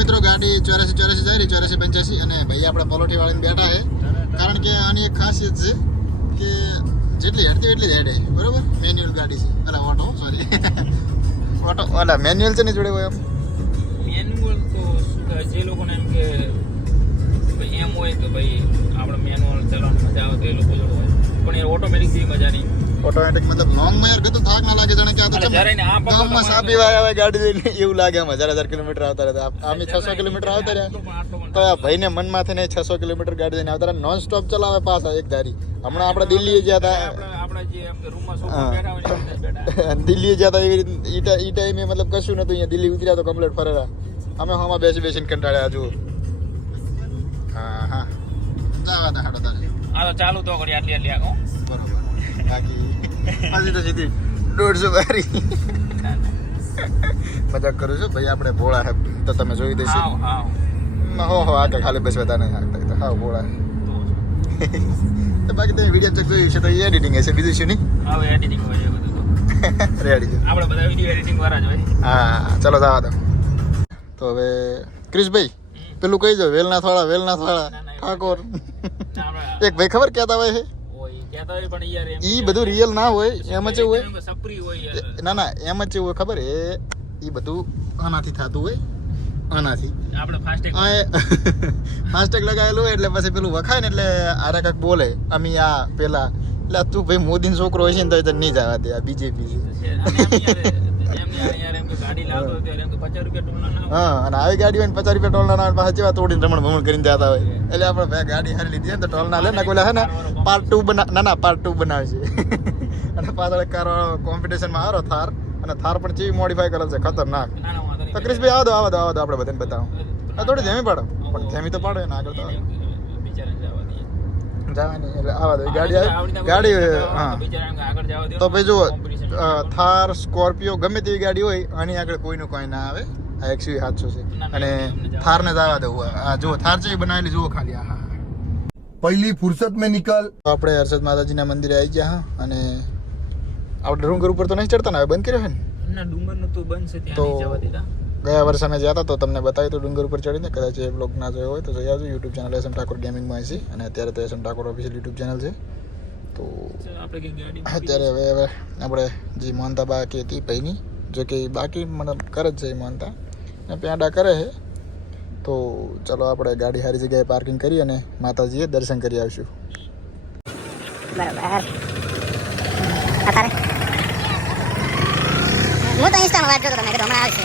મિત્રો ગાડી 84 જાય રહી 84 85 અને ભાઈ આપણે પલોઠી વાળીને બેઠા છે કારણ કે આની એક ખાસિયત છે કે જેટલી હેડતી એટલી જ હેડે બરોબર મેન્યુઅલ ગાડી છે અલા ઓટો સોરી ઓટો ઓલા મેન્યુઅલ છે ને જોડે હોય એમ મેન્યુઅલ તો જે લોકોને એમ કે એમ હોય કે ભાઈ આપણે મેન્યુઅલ ચલાવવાની મજા આવે તો એ લોકો જોડે હોય પણ એ ઓટોમેટિક થી મજા નહીં ઓટોમેટિક મતલબ લોંગ માં યાર ગતો થાક ના લાગે જાણે કે આ તો ગામમાં સાપી વાય આવે ગાડી લઈને એવું લાગે આમ 1000 કિલોમીટર આવતા રહેતા આમે 600 કિલોમીટર આવતા રહ્યા તો આ ભાઈને મનમાં થઈને 600 કિલોમીટર ગાડી લઈને આવતા નોન સ્ટોપ ચલાવે પાછા એક ધારી હમણાં આપણે દિલ્હી ગયા હતા આપણે જે રૂમમાં સોફા બેઠા હોય ને બેઠા દિલ્હી ગયા હતા એવી રીતે ઈ ટાઈમે મતલબ કશું નતું અહીંયા દિલ્હી ઉતર્યા તો કમ્પ્લીટ ફરેરા અમે હમણાં બેસીને કંટાળ્યા જુઓ હા હા જાવા દા હાડો તારે આ તો ચાલુ તો કરી આટલી આગો બરોબર બાકી આજે તો સીધી 150 બારી મજાક કરું છું ભાઈ આપણે ભોળા હે તો તમે જોઈ દેશો હો આગળ ખાલી બસ વધારે નહીં આગતા તો હા ભોળા તો બાકી તમે વિડીયો ચેક જોયું છે તો એડિટિંગ હશે બીજું શું નહીં હવે એડિટિંગ હોય બધું તો રેડી આપણે બધા વિડીયો એડિટિંગ વાળા જ હોય હા ચલો જવા દો તો હવે ક્રિશભાઈ પેલું કહી દો વેલના થોડા ઠાકોર એક ભાઈ ખબર કહેતા હોય છે ઈ બધું રિયલ ના હોય એમ જ હોય ના એમ જ હોય ખબર એ ઈ બધું આનાથી થતું હોય આનાથી આપણે ફાસ્ટેગ લગાવેલું હોય એટલે પછી પેલું વખાય ને એટલે આરે કાક બોલે અમી આ પેલા એટલે તું ભાઈ મોદીનો છોકરો હોય છે ને તો નહીં જવા દે આ બીજેપી હા અને આવી ગાડી હોય ને 50 રૂપિયા ટોલ ના પાછા જેવા તોડીને રમણ ભમણ કરીને જતા હોય એટલે આપણે ભાઈ ગાડી હારી લીધી ને તો ટોલ ના લે ને કોઈ હે ને પાર્ટ 2 બનાવે છે અને પાછળ કાર કોમ્પિટિશનમાં હારો થાર અને થાર પણ ચેવી મોડિફાઈ કરે છે ખતરનાક તો ક્રિશભાઈ આવો દો આપણે બધાને બતાવો આ થોડી ધેમી પાડો પણ ધેમી તો પાડો ને આગળ તો જવાની એટલે આવા દો ગાડી હા તો ભાઈ જુઓ થાર સ્કોર્પિયો ગમે તેવી ગાડી હોય આની આગળ કોઈનું કોઈ ના આવે આ XUV 700 છે અને થારને જવા દો આ જુઓ થાર છે બનાવેલી જુઓ ખાલી આ પહેલી ફુરસત મેં નિકાલ આપણે હર્ષદ માતાજીના મંદિરે આવી ગયા હા અને આપણે ડુંગર ઉપર તો નહીં ચડતા ને હવે બંધ કર્યો છે ને ડુંગર નું તો બંધ છે તો ત્યાં જવા દીધા ગયા વર્ષે અમે ગયા હતા તો તમને બતાવ્યું તો ડુંગર ઉપર ચડીને કદાચ એ બ્લોગ ના જોયો હોય તો જોઈ આવજો યુટ્યુબ ચેનલ SM ઠાકોર ગેમિંગમાં છે અને અત્યારે તો SM Thakor official YouTube channel છે તો અત્યારે હવે આપણે જે માનતા બાકી હતી ભાઈની જો કે બાકી મને કરે જ છે એ માનતા ને પ્યાડા કરે છે તો ચલો આપણે ગાડી સારી જગ્યાએ પાર્કિંગ કરી અને માતાજીએ દર્શન કરી આવશું બરાબર હું તો ઇન્સ્ટામાં વાત જોતો તમે કીધું હમણાં આવશે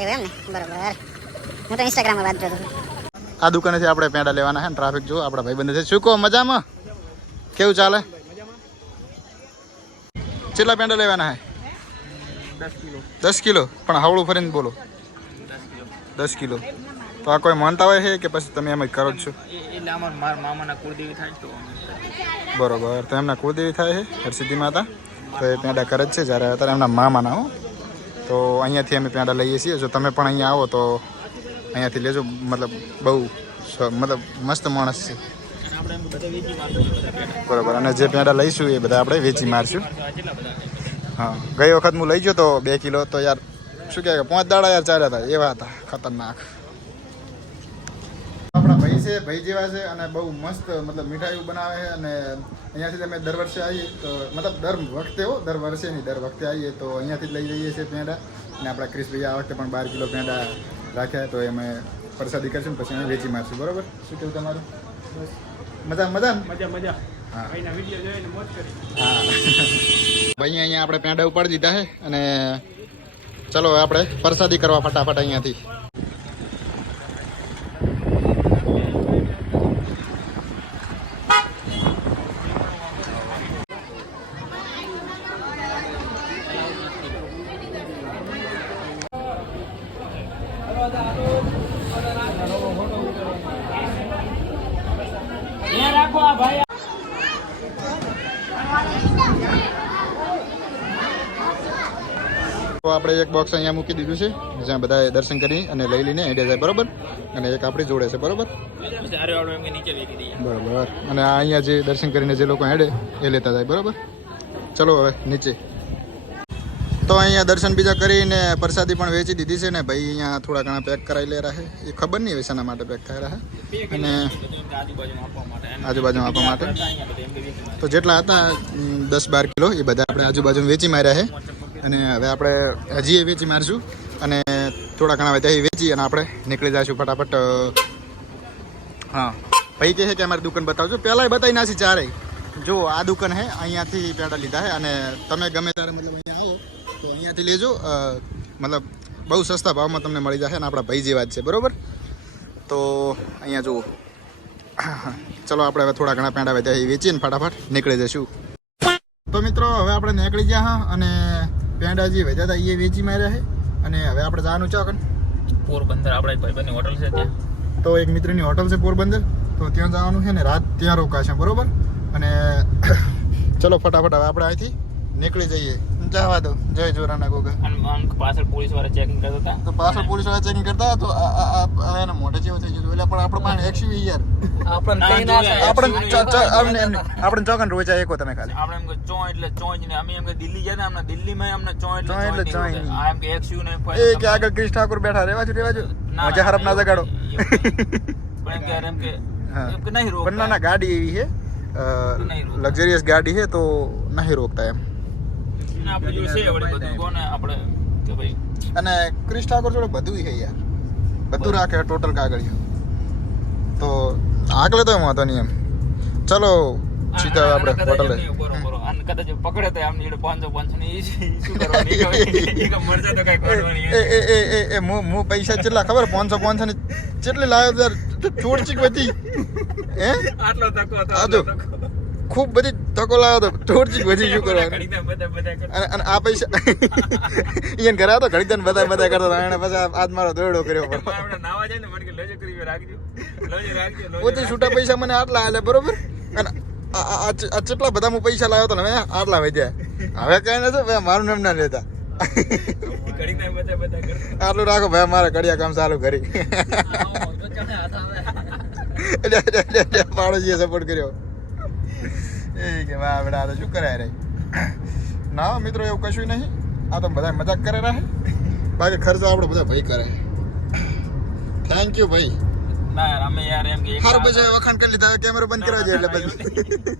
એવું એમ ને બરાબર હું તો ઇન્સ્ટાગ્રામમાં વાત જોતો આ દુકાનેથી આપણે પેંડા લેવાના છે ને ટ્રાફિક જો આપણા ભાઈબંધ છે શું કહો મજામાં કેવું ચાલે કેટલા પેંડા લેવાના છે 10 કિલો પણ હવળું ફરીને બોલો 10 કિલો તો આ કોઈ માનતા હોય છે કે પછી તમે એમ જ કરો જ છો એટલે અમારા મામાના કુળદેવી થાય તો બરોબર તો એમના કુળદેવી થાય છે હરસિદ્ધિ માતા તો એ પેંડા કરે જ છે જ્યારે અત્યારે એમના મામાના હો તો અહીંયાથી અમે પેંડા લઈએ છીએ જો તમે પણ અહીંયા આવો તો અહીંયાથી લેજો મતલબ બહુ મતલબ મસ્ત માણસ છે બરાબર અને જે પેંડા લઈશું એ બધા આપણે વેચી મારશું હા ગઈ વખત હું લઈ ગયો તો 2 કિલો તો યાર શું કહેવાય 5 દાડા યાર ચાલ્યા હતા એવા હતા ખતરનાક આપણા ભાઈ છે ભાઈ જેવા છે અને બહુ મસ્ત મતલબ મીઠાઈઓ બનાવે છે અને અહીંયાથી અમે દર વર્ષે આવીએ તો મતલબ દર વર્ષે નહીં દર વખતે આવીએ તો અહીંયાથી જ લઈ જઈએ છીએ પેંડા અને આપણા ક્રિશભાઈ આ વખતે પણ 12 કિલો પેંડા રાખ્યા તો અમે પ્રસાદી કરશું પછી અમે વેચી મારશું બરોબર શું કેવું તમારું મજા હા ભાઈ અહીંયા આપણે પેંડા ઉપાડી દીધા છે અને ચલો આપણે પ્રસાદી કરવા ફટાફટ અહીંયાથી રાખો આ ભાઈ તો આપણે એક બોક્સ અહીંયા મૂકી દીધું છે જ્યાં બધા દર્શન કરી અને લઈ લઈને હેડે જાય બરોબર અને એક આપણી જોડે છે બરોબર બરોબર અને આ અહીંયા જે દર્શન કરીને જે લોકો હેડે એ લેતા જાય બરોબર ચલો હવે નીચે તો અહીંયા દર્શન બીજા કરીને પ્રસાદી પણ વેચી દીધી છે ને ભાઈ અહીંયા થોડા ઘણા પેક કરાવી લે રહ્યા છે એ ખબર નહીં શાના માટે પેક થઈ રહ્યા છે અને આજુબાજુ આપવા માટે તો જેટલા હતા 10-12 કિલો એ બધા આપણે આજુબાજુ વેચી માર્યા છે અને હવે આપણે હજી એ વેચી મારશું અને થોડા ઘણા વધારે વેચી અને આપણે નીકળી જઈશું ફટાફટ. હા ભાઈ કહે છે કે અમારી દુકાન બતાવજો. પહેલાંય બતાવી નાખી ચારેય. જો આ દુકાન છે અહીંયાથી પેડા લીધા છે અને તમે ગમે ત્યારે મતલબ અહીંયા આવો તો અહીંયાથી લેજો. મતલબ બહુ સસ્તા ભાવમાં તમને મળી જશે અને આપણા ભાઈ જેવા જ છે બરાબર. તો અહીંયા જુઓ ચલો આપણે હવે થોડા ઘણા પેંડા વધારે વેચીને ફટાફટ નીકળી જઈશું. તો મિત્રો હવે આપણે નીકળી ગયા હા અને પેંડા જે વધ્યા હતા એ વેચી માર્યા છે અને હવે આપણે જવાનું છે પોરબંદર આપણા ભાઈબંધની હોટલ છે ત્યાં. તો એક મિત્રની હોટલ છે પોરબંદર તો ત્યાં જવાનું છે ને રાત ત્યાં રોકાશે બરોબર. અને ચલો ફટાફટ હવે આપણે અહીંથી નીકળી જઈએ. જવા દો જય જોરાના ગોગા. અને પાછળ પોલીસ વાળા ચેકિંગ કરતા હતા તો પાછળ પોલીસ વાળા ચેકિંગ કરતા તો એના મોઢે જેવો થઈ ગયો એટલે પણ આપણે પાસે એક્સયુવી યાર આપણે ચોકન રોજ એકો તમે ખાલી આપણે એમ કે ચો એટલે ચોંચ ને અમે એમ કે દિલ્હી ગયા હતા અમને દિલ્હીમાં અમને ચો એટલે ચોંચ આ એમ કે એક્સ્યુ ને એ કે આગળ ક્રિશ ઠાકોર બેઠા રેવાજો મજા હરપ ના જગાડો પણ એમ કે નહીં રોક પણ ના ગાડી એવી છે લક્ઝરિયસ ગાડી છે તો નહીં રોકતા એમ. આપણે જો છે વળી બધું કોને આપણે કે ભાઈ અને ક્રિશ ઠાકોર જોડે બધું છે યાર બધું રાખે ટોટલ કાગળિયું તો આગળ તો વાંધો નહીં એમ. ચલો સીધા આપણે હોટલે. અને કદાચ પકડે તો આમ 500 ની શું કરવાનું એ મરજા તો કઈ કરવાની એ હું પૈસા કેટલા ખબર 500 ની કેટલી લાવ્યો યાર ચોરચીક બધી હે આટલો તકો હતો ખૂબ બધી ધક્કો લાવ્યો તો ચોરચીક બધી શું કરવાનું. અને આ પૈસા એને ઘરે તો ઘડી દન બધા કરતા એને પછી આજ મારો દોરડો કર્યો આપણે નાવા જાય ને મને કે લેજો કરી રાખજો પોતે છૂટા પૈસા મને આટલા આલે બરોબર. અને આ કેટલા બધા હું પૈસા લાવ્યો તો ને આટલા વધ્યા હવે કઈ નથી મારું નામ ના લેતા આટલું રાખો ભાઈ મારે કડિયા કામ ચાલુ કરી પાડોશીએ સપોર્ટ કર્યો એ કે વાહ બેટા આ તો શું કરાય રે. ના મિત્રો એવું કશું નહીં આ તો બધા મજાક કરે રહે બાકી ખર્ચો આપણે બધા ભાઈ કરે. થેન્ક યુ ભાઈ. ના અમે યાર એમ કે સારું પછી વખાણ કરી લીધા કેમેરો બંધ કરવા જોઈએ એટલે પછી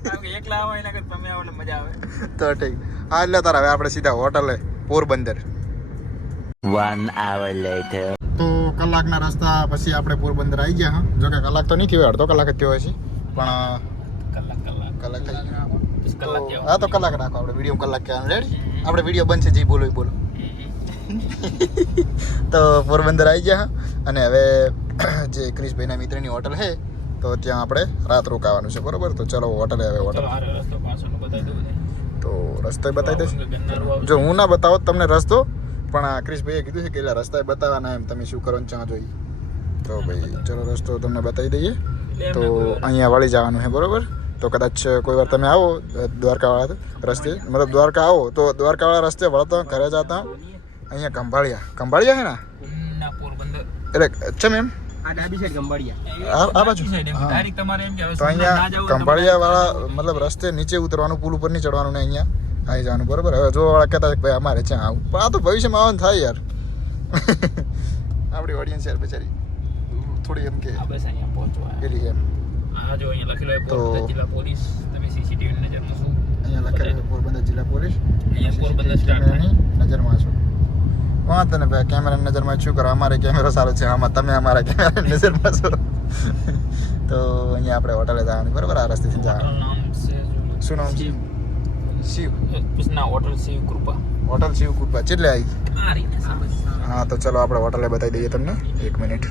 કારણ કે એકલા આવો એના કરતા તમે આવો એટલે મજા આવે. તો ઠીક હા એટલે તારા હવે આપણે સીધા હોટલે પોરબંદર. 1 hour later. તો કલાકના રસ્તા પછી આપણે પોરબંદર આવી ગયા. હા જો કે કલાક તો નહીં થયો અડધો કલાક જ થયો હશે પણ કલાક થઈ ગયો. હા તો કલાક રાખો આપણે વિડીયો કલાક કહેવાનું રેડી. આપણે વિડીયો બનશે જે બોલો એ બોલો. તો પોરબંદર આવી ગયા અને હવે જે ક્રિશભાઈના મિત્રની હોટલ છે તો ત્યાં આપણે રાત રોકાવાનું છે બરોબર. તો ચલો હોટલે હવે હોટલ તો રસ્તો બતાવી દઈશ. જો હું ના બતાવો તમને રસ્તો પણ આ ક્રિશભાઈએ કીધું છે કે એટલે રસ્તા બતાવવાના એમ તમે શું કરો ત્યાં જોઈએ. તો ભાઈ ચલો રસ્તો તમને બતાવી દઈએ. તો અહીંયા વળી જવાનું છે બરોબર. તો કદાચ કોઈ વાર તમે આવો દ્વારકાવાળા રસ્તે મતલબ દ્વારકા આવો તો દ્વારકાવાળા રસ્તે વળતા ઘરે જતા અહીંયા ખંભાળિયા છે ને પોરબંદર એટલે ચમ એમ આ ડાબી સાઈડ ગંબાડિયા આ બાજુ ડાયરેક્ટ તમારે એમ કે તો અહીંયા ખંભાળિયા વાળા મતલબ રસ્તે નીચે ઉતરવાનું પુલ ઉપર નહીં ચડવાનું ને અહીંયા આવી જવાનું બરોબર. હવે જો વાળા કહેતા ભાઈ અમારે ત્યાં આવું પણ આ તો ભવિષ્યમાં આવવાનું થાય યાર. આપણી ઓડિયન્સ યાર બચારી થોડી એમ કે બસ અહીંયા પહોંચવા પેલી એમ આ જો અહીંયા લખેલું છે પોરબંદર જિલ્લા પોલીસ. તમે સીસીટીવી નજરમાં છો અહીંયા લખેલું છે પોરબંદર જિલ્લા પોલીસ. અહીંયા પોરબંદર સ્ટાર્ટ થાય નજરમાં છો વાંધો ને ભાઈ કેમેરાની નજરમાં શું કરો અમારે કેમેરો સારો છે આમાં તમે અમારા કેમેરાની નજરમાં છો. તો અહીંયા આપણે હોટલે જવાનું બરાબર. આ રસ્તેથી જવાનું. નામ છે શું નામ છે? શિવ ના હોટલ શિવ કૃપા. હોટલ શિવ કૃપા ચેટલે આવી. આ રીને સાબસ. હા તો ચલો આપણે હોટલે બતાવી દઈએ તમને. 1 મિનિટ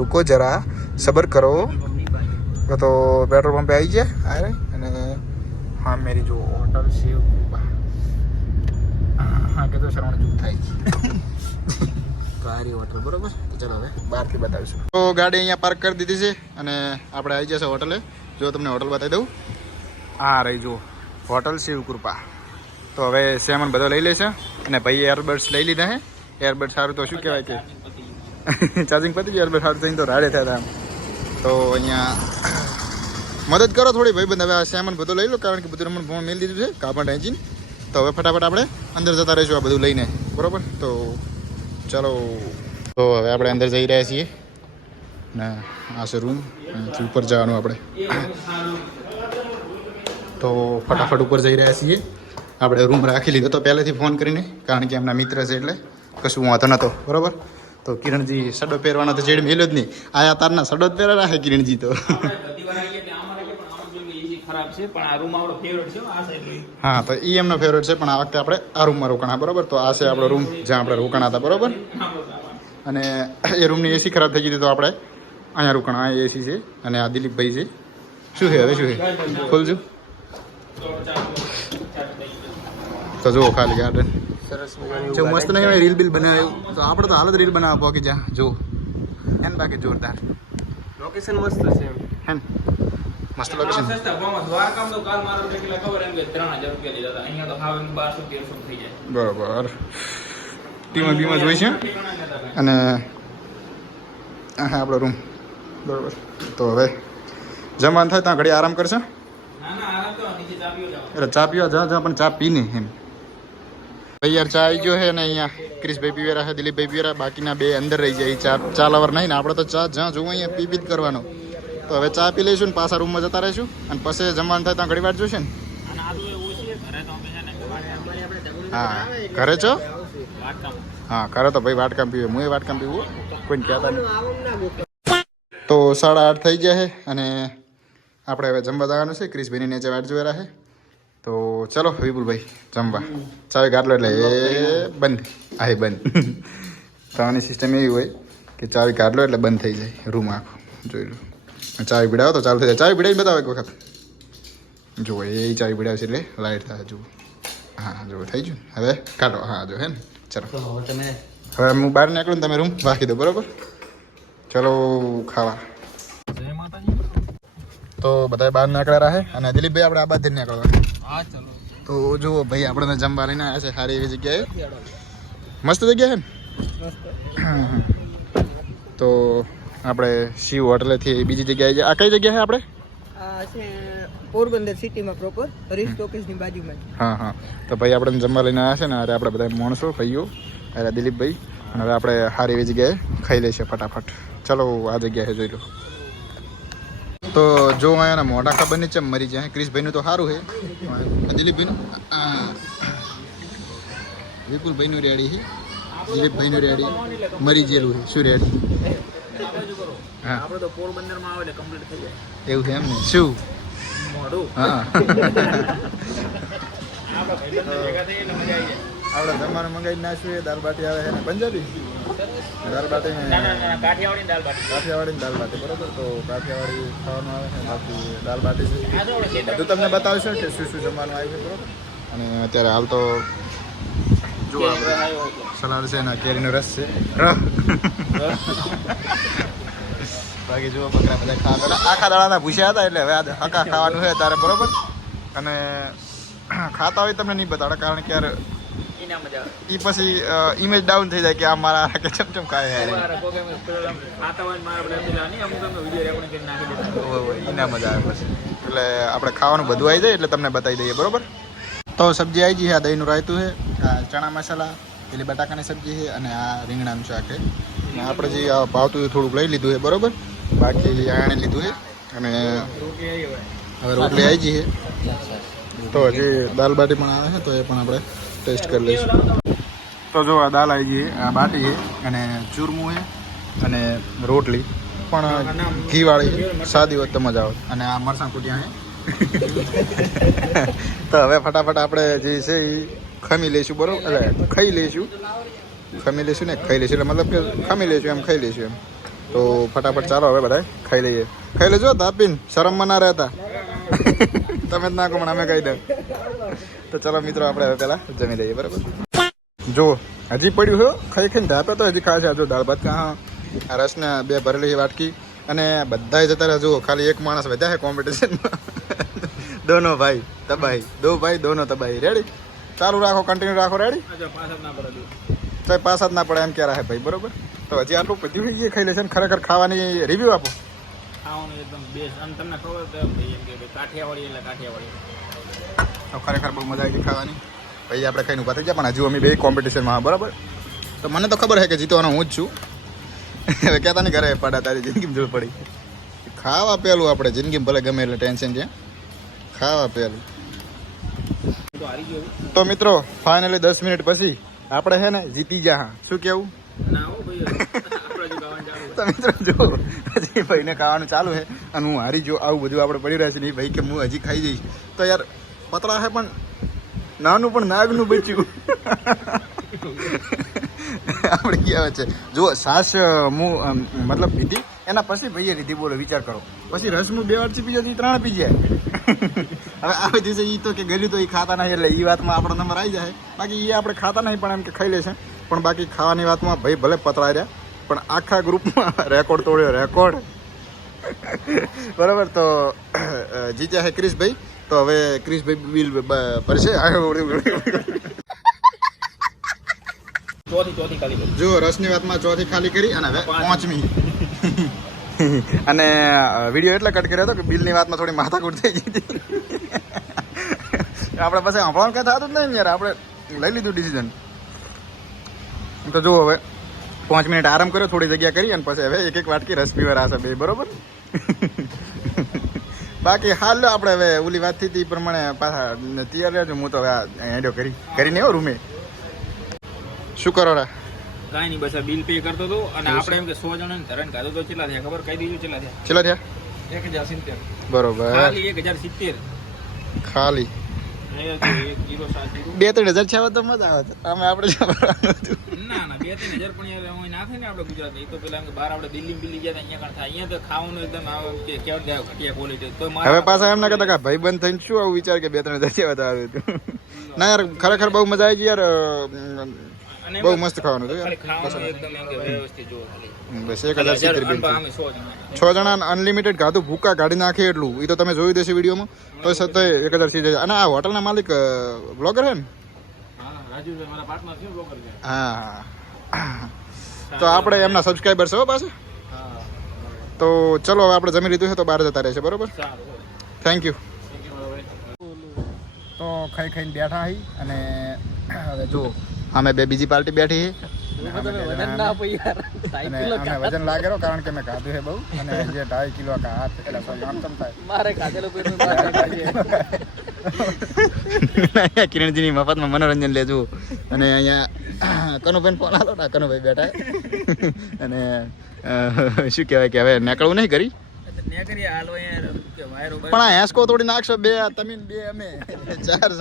રૂકો જરા સબર કરો. તો પેટ્રોલ પંપે આવી ગયા અરે અને હા મેરી જો હોટલ શિવ કૃપા હા કે તો શ્રવણ ચૂપ થાય કારી હોટલ બરોબર. તો ચલો હવે બહારથી બતાવીશું. તો ગાડી અહીંયા પાર્ક કરી દીધી છે અને આપણે આવી જશે હોટલે. જો તમને હોટલ બતાવી દઉં આ રહી જો હોટલ શિવ કૃપા. તો હવે સેમન બધો લઈ લેશે અને ભાઈ એરબડ્સ લઈ લીધા હે. એરબડ સારું તો શું કહેવાય કે ચાર્જિંગ પતી ગયું. એરબડ સારું થઈને તો રાડે થયા હતા. તો અહીંયા મદદ કરો થોડી ભાઈ બંધ. હવે આ સેમન બધો લઈ લો કારણ કે બધું રમણ ફોન મેળ દીધું છે કાપડ એન્જિન તો હવે ફટાફટ આપણે અંદર જતા રહીશું આ બધું લઈને, બરાબર? તો ચાલો, તો હવે આપણે અંદર જઈ રહ્યા છીએ ને આ છે રૂમ, અહીંથી ઉપર જવાનું આપણે. તો ફટાફટ ઉપર જઈ રહ્યા છીએ. આપણે રૂમ રાખી લીધો તો પહેલેથી ફોન કરીને, કારણ કે એમના મિત્ર છે એટલે કશું વાંધો નહોતો, બરાબર? તો કિરણજી સડો પહેરવાનો તો જેડ મેલ્યો જ નહીં. આયા તારના સડો જ પહેરા રાખે કિરણજી તો. હા, તો એ એમનો ફેવરેટ છે, પણ આ વખતે આપણે આ રૂમમાં રોકાણા, બરાબર? તો આ છે આપણો રૂમ જ્યાં આપણે રોકાણા હતા, બરાબર? અને એ રૂમની એસી ખરાબ થઈ ગઈ હતી તો આપણે અહીંયા રોકાણા. આ એસી છે અને આ દિલીપભાઈ છે. શું છે હવે, શું છે? ખોલજો. તો જુઓ ખાલી ગાર્ડન જો મસ્ત નહીં હોય, રીલ બિલ બનાવ્યું તો આપણે તો હાલત રીલ બનાવવા પોકી જા જો એન બાકી જોરદાર લોકેશન મસ્ત છે હેન મસ્ત લોકેશન. દ્વારકામાં તો કાલ મારો કેટલા ખબર એમ કે 3000 રૂપિયા લીધા હતા, અહીંયા તો હાવ 1200-1300 થઈ જાય. બરોબર. ટીમાં બીમાં જોઈ છે અને હા આપણો રૂમ, બરોબર. તો હવે જમવાનું થાય ત્યાં ઘડી આરામ કરશે. અરે ચા પીવા જા પણ ચા પીને એમ ભાઈ યાર. ચા આવી ગયો છે અને અહીંયા ક્રિશભાઈ પીવેરા છે, દિલીપભાઈ પીવેરા, બાકીના બે અંદર રહી જાય. ચા લવર નહીં ને આપણે તો ચા જ્યાં જોવું અહીંયા પી જ કરવાનો. તો હવે ચા પી લઈશું ને પાછા રૂમમાં જતા રહીશું અને પછી જમવાનું થાય ત્યાં ઘડી વાર જોશે ને. હા ઘરે છો? હા ઘરે તો ભાઈ વાટકામ પીવે, હું એ વાટકામ પીવું, કોઈને કહેતા નહીં. તો 8:30 થઈ ગયા છે અને આપણે હવે જમવા જવાનું છે. ક્રિશભાઈની નીચે વાટ જોયેલા છે. તો ચલો વિપુલભાઈ જમવા. ચાવી કાઢલો એટલે એ બંધ, આ બંધ. તમારી સિસ્ટમ એવી હોય કે ચાવી કાઢલો એટલે બંધ થઈ જાય રૂમ આખો. જોઈ લો, ચાવી પીડાવો તો ચાલુ થઈ જાય. ચાવી પીડાવી બતાવો એક વખત. જુઓ એ ચાવી પીડાવશે એટલે લાઇટ થાય. જુઓ, હા જુઓ થઈ ગયું. હવે કાઢો. હા જો હે ને. ચલો હવે હું બહાર નીકળું ને તમે રૂમ રાખી દો, બરાબર? ચલો ખાવા. તો બધા બહાર નીકળ્યા રહે અને દિલીપભાઈ આપણે આ બાદ નીકળવા. હા ચલો. તો જુઓ ભાઈ આપણે જમવા લઈને આવ્યા છે સારી એવી જગ્યાએ, મસ્ત જગ્યા છે ને. તો આપણે શિવ હોટલેથી બીજી જગ્યાએ આ કઈ જગ્યા છે આપણે? આ છે પોરબંદર સિટીમાં પ્રોપર હરીશ ટોકીઝની બાજુમાં. હા હા. તો ભાઈ આપણે જમવા લઈને આવ્યા છે ને, અરે આપણે બધા માણસો ભાઈઓ, અરે દિલીપભાઈ, અને હવે આપણે સારી એવી જગ્યાએ ખાઈ લઈશું ફટાફટ. ચલો આ જગ્યાએ જોઈ લો. તો જો અહીંયાના મોઢા ખબર નહીં ચમ મરી જાય. ક્રિશભાઈનું તો સારું છે, દિલીપભાઈનું વિપુલભાઈનું રેડી છે, દિલીપભાઈનું રેડી મરી ગયેલું છે. શું રેડી? હા આપણે તો પોરબંદરમાં આવે એટલે કમ્પ્લીટ થઈ જાય એવું છે એમ ને? શું મોઢું? હા આપણે જમવાનું મંગાવી નાખ્યું. દાલ બાટી આવે છે ને પંજાબી દાલ બાટી ને કાઠિયાવાડી દાલ બાટી, બરોબર. તો કાઠિયાવાડી ખાવાનું આવે છે, બાકી દાલ બાટી છે. બધું તમને બતાવશું કે શું શું જમવાનું આવ્યું છે, બરોબર. અને અત્યારે હાલ તો જો સલાડ છે ને કેરીનો રસ છે. બાકી જુઓ બકરા બધા ખાવા આખા દાડાના ભૂસ્યા હતા એટલે હવે હકા ખાવાનું છે તારે, બરોબર. અને ખાતા હોય તમને નહીં બતાડે, કારણ કે યાર એ પછી ઇમેજ ડાઉન થઈ જાય કે આ મારા કે ચમચમ ખાય એના મજા આવે પછી. એટલે આપણે ખાવાનું બધું આવી જાય એટલે તમને બતાવી દઈએ, બરોબર. તો સબ્જી આવી ગઈ છે. આ દહીંનું રાયતું છે, આ ચણા મસાલા, પેલી બટાકાની સબ્જી છે અને આ રીંગણાનું શાક છે. અને આપણે જે ભાવતું થોડુંક લઈ લીધું છે, બરોબર. બાકી આણે લીધું છે અને હવે રોટલી આવી ગઈ છે. તો હજી દાલ બાટી પણ આવે છે તો એ પણ આપણે ટેસ્ટ કરી લઈશું. તો જો આ દાલ આવી ગઈ, આ બાટી છે અને ચૂરમું છે અને રોટલી પણ ઘીવાળી સાદી હોત તો મજા આવે. અને આ મરચાં કુટિયા છે. તો હવે ફટાફટ આપણે જે છે એ ખમી લઈશું, બરોબર. એટલે ખાઈ લઈશું, ખમી લઈશું ને ખાઈ લઈશું, એટલે મતલબ કે ખમી લઈશું એમ, ખાઈ લઈશું એમ. તો ફટાફટ ચાલો હવે બધા ખાઈ લઈએ. ખાઈ લેજો તાપીને, શરમમાં ના રહેતા. તમે જ ના કહો અમે કહી દઉં. તો ચાલો મિત્રો આપણે હવે પહેલાં જમી લઈએ, બરાબર. જો હજી પડ્યું હોય ખાઈ ખાઈને ધાપે તો હજી ખાશે. જો દાળ ભાત કાં આ રસને 2 ભરેલી વાટકી અને બધાય જતા રહ્યા. જુઓ ખાલી એક માણસ વધ્યા છે કોમ્પિટિશનમાં. દોનો ભાઈ તબાહી, 2 ભાઈ દોનો તબાહી. રેડી? ચાલુ રાખો, કન્ટિન્યુ રાખો. રેડી? તો પાસ જ ના પડે એમ ક્યાં રહે ભાઈ, બરોબર. તો હજી આટલું બધું એ ખાઈ લેશે ને. ખરેખર ખાવાની રિવ્યુ આપો. ખાવાનું એકદમ બેસ્ટ. અને તમને ખબર તો એમ કે કાઠિયાવાડી એટલે કાઠિયાવાડી. તો ખરેખર બહુ મજા આવી ગઈ ખાવાની. પછી આપણે ખાઈને ઊભા થઈ ગયા, પણ હજુ અમે બે કોમ્પિટિશનમાં બરાબર. તો મને તો ખબર છે કે જીતવાનો હું જ છું. હવે કહેતા નહીં ઘરે પડા તારી જિંદગીમાં જરૂર પડી. ખાવા પહેલું આપણે જિંદગીમાં ભલે ગમે એટલે ટેન્શન છે, ખાવા પહેલું. તો હારી ગયો તો મિત્રો ફાઇનલી 10 મિનિટ પછી આપણે છે ને જીતી ગયા. શું કેવું? ના હો ભાઈ આપણે જો ગાવાનું ચાલુ તો મિત્રો જો હજી ભાઈને ખાવાનું ચાલુ છે અને હું હારી જો આવું બધું આપણે પડી રહ્યા છે ને ભાઈ કે હું હજી ખાઈ જઈશ તો યાર પતળા છે પણ નાનું પણ નાગનું બચ્યું. આપણે કહેવાય છે જો સાસ હું મતલબ પીધી એના પછી ભાઈએ લીધી. બોલો વિચાર કરો. પછી રસ હું 2 વાર પી જાય 3 પી જાય. હવે આવે દિવસે એ તો કે ગયું તો એ ખાતા નહીં એટલે એ વાતમાં આપણો નંબર આવી જાય. બાકી એ આપણે ખાતા નહીં પણ એમ કે ખાઈ લે છે. પણ બાકી ખાવાની વાતમાં ભાઈ ભલે પતળા રહ્યા પણ આખા ગ્રુપમાં રેકોર્ડ તોડ્યો, રેકોર્ડ. બરાબર. તો જીત્યા છે ક્રિશભાઈ. તો હવે ક્રિશભાઈ બિલ ભરશે. ચોથી ખાલી કરી. જો રસની વાતમાં ચોથી ખાલી કરી અને હવે 5મી. અને વિડીયો એટલે કટ કર્યો હતો કે બિલની વાતમાં થોડી માથાકૂટ થઈ ગઈ હતી. આપણે પાસે સાંભળવાનું કઈ થતું જ નહીં યાર. આપણે લઈ લીધું ડિસિઝન. તો જુઓ હવે 5 મિનિટ આરામ કર્યો, થોડી જગ્યા કરી અને પછી હવે એક વાટકી રસ પીવા આવશે બે. બરોબર. બાકી હાલ આપણે હવે ઓલી વાત થઈ એ પ્રમાણે પાછા તૈયાર રહેજો. હું તો હવે હેડ્યો કરીને એવો રૂમે. શું કરો રા? કાંઈ નહીં, બસ આ બિલ પે કરતો હતો અને આપણે એમ કે 100 જણાને ધરણ ખાધો તો કેટલા થયા ખબર? કહી દીધું કેટલા થયા? કેટલા થયા? 1070. બરોબર. ખાલી 1070 ખાલી 107. 2-3 હજાર છે તો મજા આવે. અમે આપણે ના 2-3 હજાર પણ યાર હું નાખે ને આપણે ગુજરાત એ તો પેલા એમ કે બહાર આપણે દિલ્હી બિલ્લી ગયા અહીંયા કરતા અહીંયા તો ખાવાનું એકદમ કે કેવું જાય ઘટિયા ક્વોલિટી. તો હવે પાછા એમ ના કહેતા કે ભાઈ બંધ થઈને શું આવું વિચાર કે 2-3 હજાર જેવા તો આવે. ના યાર ખરેખર બહુ મજા આવી ગઈ યાર. બહુ મસ્ત ખાવાનું હતું યાર. ખાવાનું એકદમ એમ કે વ્યવસ્થિત જો ખાલી બસ 1070 બિલ. અમે 100 જણા 6 જણા અનલિમિટેડ ખાધું, ભૂકા કાઢી નાખે એટલું. એ તો તમે જોયું દેશે વિડીયોમાં. તો સત્ય 1070. અને આ હોટલના માલિક બ્લોગર છે ને? હા રાજુ મારા પાર્ટનર છે બ્લોગર છે. હા તો આપણે એમના સબસ્ક્રાઈબર છે હો પાછા. હા તો ચલો હવે આપણે જમી લીધું છે તો બહાર જતા રહેશે. બરોબર. સારું. Thank you. ભાઈ તો ખાઈ ખાઈને બેઠા હી અને હવે જો અમે બે બીજી પાર્ટી બેઠી છે. અને અમે વજન લાગેલો કારણ કે મેં ખાધું છે બહુ. અને જે 2.5 કિલો હાથ એટલે સોરી આમ તેમ થાય મારે ખાધેલું અહીંયા કિરણજીની મફતમાં મનોરંજન લેજો. અને અહીંયા કનુભાઈ ફોન આલો ને, કનુભાઈ બેઠા અને શું કહેવાય કે હવે નીકળવું નહીં કરી પણ આ હેસકો થોડી નાખશો. બે તમે બે અમે 4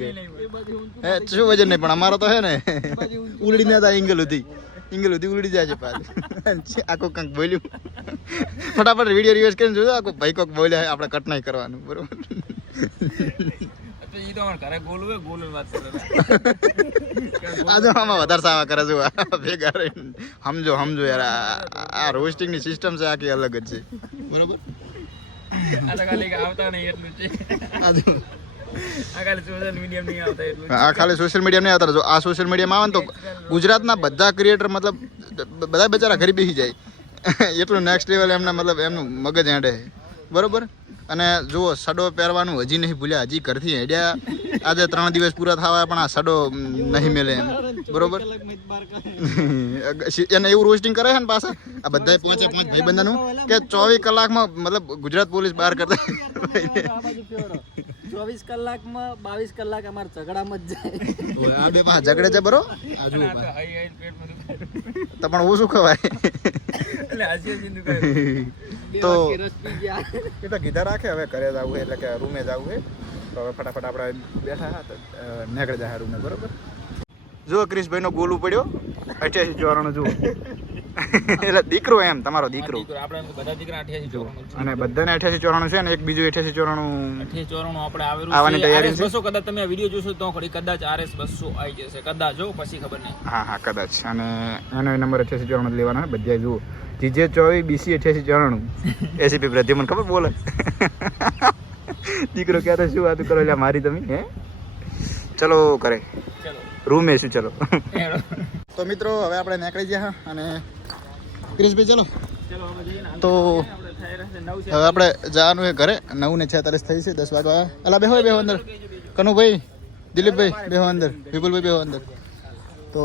છે. શું વજન નહીં પણ અમારો તો હે ને ઉલડી ના થાય. ઇંગલ હતી ઉલડી જાય છે પાછું. આખું કંઈક બોલ્યું. ફટાફટ વિડીયો રિવર્સ કરીને જોજો. આખું ભાઈ કોક બોલ્યા આપણે કટ નહીં કરવાનું. બરોબર. આજે આમાં વધારે સાવા કરે છે ભેગા રહીને. સમજો યાર આ રોસ્ટિંગ ની સિસ્ટમ છે આખી અલગ જ છે. બરોબર. આ ખાલી સોશિયલ મીડિયા નહીં આવતા. જો આ સોશિયલ મીડિયામાં આવે ને તો ગુજરાતના બધા ક્રિએટર મતલબ બધા બચારા ઘરે બેસી જાય એટલું નેક્સ્ટ લેવલ એમના મતલબ એમનું મગજ હેડે. બરોબર. અને જુઓ સડો પહેરવાનું હજી નહીં ભૂલ્યા. હજી ઘરથી હેડ્યા આજે 3 દિવસ પૂરા થવા પણ આ સડો નહીં મેલે એમ. બરોબર. એને એવું રોસ્ટિંગ કરે છે ને પાછા આ બધા 5 ભાઈ બંધાનું કે 24 કલાકમાં મતલબ ગુજરાત પોલીસ બહાર કરતા 24 કલાકમાં 22 કલાક અમારા ઝઘડામાં જ જાય. આ બે પાછા ઝઘડે છે. બરો તો પણ ઓછું ખવાય તો એ તો કીધા રાખે હવે ઘરે જવું એટલે કે રૂમે જવું છે. તો હવે ફટાફટ આપણે બેઠા તો નીકળી જાય રૂમે. બરોબર. જો ક્રિશભાઈ નો ગોલું પડ્યો 88 ચોરાણું જુઓ. એટલે દીકરો એમ તમારો દીકરો. અને બધાને 88 ચોરાણું છે ને એક બીજું 88 ચોરાણું આપણે આવવાની તૈયારી છે. કદાચ તમે વિડીયો જોશો તો કદાચ RS 200 આવી જશે. કદાચ જો પછી ખબર નહીં. હા કદાચ. અને એનો નંબર 88 ચોરાણું લેવાનો બધા જુઓ. જીજે 24 BC 88 ચોરાણું ACP પ્રદ્યુમન ખબર બોલે દીકરો ક્યારે શું વાત કરો એટલે મારી તમે હે. ચલો કરે રૂમે શું. ચલો તો મિત્રો હવે આપણે નીકળી ગયા અને ક્રિશભાઈ ચલો તો હવે આપણે જવાનું છે ઘરે. 9:46 થઈ છે. 10 વાગવા અલા બે હોય અંદર કનુભાઈ દિલીપભાઈ બેહો અંદર, વિપુલભાઈ બેહો અંદર. તો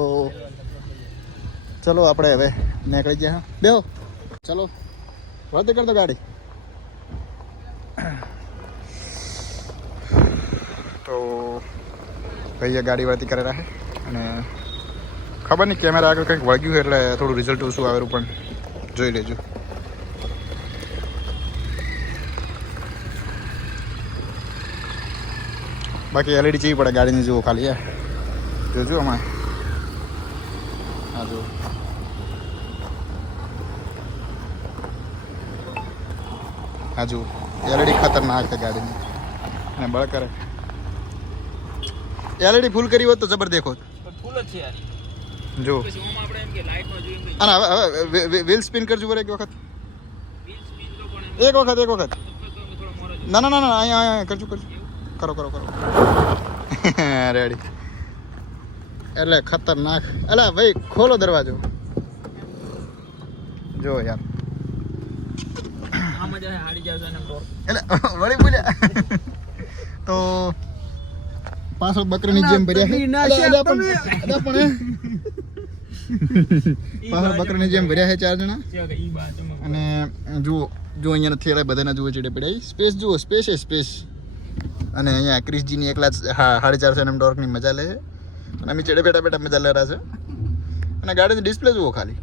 ચલો આપણે હવે નીકળી ગયા. બેહો, ચલો વાત કરતો ગાડી. તો ભાઈએ ગાડી વાતી કરે રાખે અને ખબર નહીં કેમેરા આગળ કંઈક વાગ્યું એટલે થોડું રિઝલ્ટ ઓછું આવેલું, પણ જોઈ લેજો. બાકી એલઈડી ચીવી પડે ગાડીની, જુઓ ખાલી જોજો આમાં. હા જુઓ, હા જુઓ એલઈડી ખતરનાક છે ગાડીની અને બળ કરે. એલઈડી ફૂલ કરી હોત તો જબર દેખો. ફૂલ જ છે યાર. જો પછી ઓમ આપણે એમ કે લાઈટમાં જોઈએ અને હવે વ્હીલ સ્પિન કરજો બરાબર એક વખત, એક વખત ના ના ના ના અહીંયા કરજો કરો કરો કરો. રેડી. એટલે ખતરનાક. અલા ભાઈ ખોલો દરવાજો. જો યાર આમાં જાય હાડી જાય ને ટોર. એટલે વળી બોલ્યા તો પાછળ બકરીની જેમ ભર્યા છે. પાછળ બકરીની જેમ ભર્યા છે 4 જણા. ઈ બા ચમક. અને જુઓ જો અહીંયા નથી એટલે બધાના જુઓ ચીડે પડાય. સ્પેસ જુઓ, સ્પેસ છે સ્પેસ. અને અહીંયા ક્રિશજીની એકલા 4.5 એમ ડોર્કની મજા લે છે અને અમે ચેડે બેઠા બેઠા મજા લેરા છે. અને ગાડીની ડિસ્પ્લે જુઓ ખાલી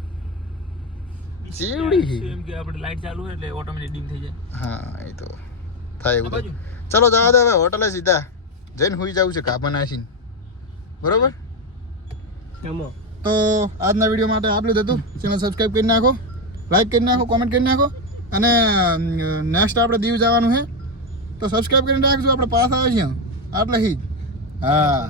ચેવડી. એમ કે આપણે લાઈટ ચાલુ હોય એટલે ઓટોમેટિક ડીમ થઈ જાય. હા એ તો થાય એવું. ચલો જવા દે હવે હોટલે સીધા જઈને હુઈ જવું છે કાપા નાસીને, બરોબર? તો આજના વિડીયો માટે આટલું જ હતું. ચેનલ સબસ્ક્રાઈબ કરી નાખો, લાઈક કરી નાખો, કોમેન્ટ કરી નાખો. અને નેક્સ્ટ આપણે દીવ જવાનું છે તો સબસ્ક્રાઈબ કરીને રાખજો. આપણે પાસ આવે છે આટલે જ. હા.